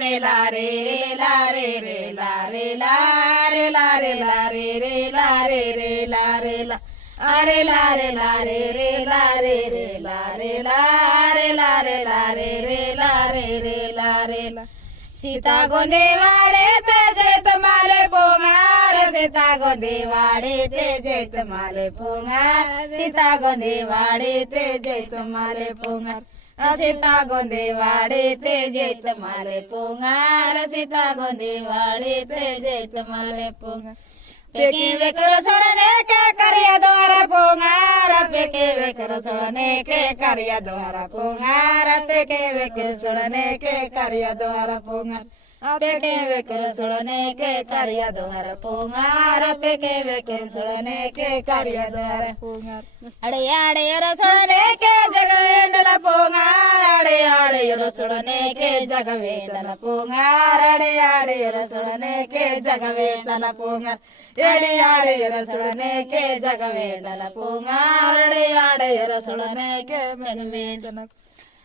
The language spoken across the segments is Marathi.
रे ला रे रे ला रे रे ला रे ला रे ला रे ला रे रे ला रे रे ला रे ला अरे ला रे ला रे रे ला रे रे ला रे ला रे ला रे ला रे रे ला रे रे ला रे ला सीता गोंदे वाडे ते जैत माले पोंगार सीता गोंदे वाडे ते जैत माले पोंगार सीता गोंदे वाडे ते जैत माले पोंगार सीता गोंदे वाडे ते जैत माले पोंगार सीता गोंदे वाडे ते जैत माले पोंगार पेके वेकर सोडने के करिया द्वारा पोंगार पेके वेकर सोडने के करिया द्वारा पोंगार पेके वेकर सोडने के करिया द्वारा पोंगार पेके वेकर सोडने के करिया द्वारा पोंगार पेके वेकर सोडने के करिया द्वारा पोंगार अड़े आड़े सोडने के जगवेंदला पोंगार अड़े आड़े सोडने के जगवेंदला पोंगार अड़े आड़े सोडने के जगवेंदला पोंगार एड़े आड़े रसोड़ने के जगवेंदला पोंगार अड़े आड़े सोडने के जगवेंदला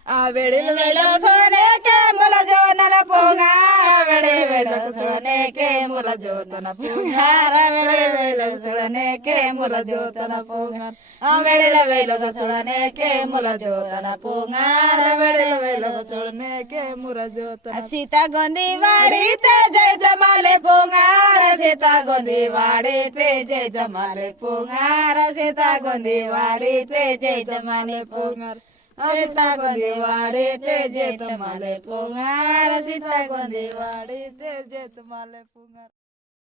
आवेड़िल वेलो सोडने के मुला जो नल पोंगार वेड़े वेलो सोडने के मुला जो तन पोंगार वेड़े वेलो सोडने के मुला जो तन पोंगार आवेड़िल वेलो सोडने के मुला जो तन पोंगार वेड़े वेलो सोडने के मुला जो तन सीता गोंदी वाड़ी ते जय जमाले पोंगार सीता गोंदी वाड़ी ते जय जमाले पोंगार सीता गोंदी वाड़ी ते जय जमाले पोंगार सीता गोंदी वाडे ते जैत माले पोंगार सीता गोंदी वाडे ते जैत माले पोंगार।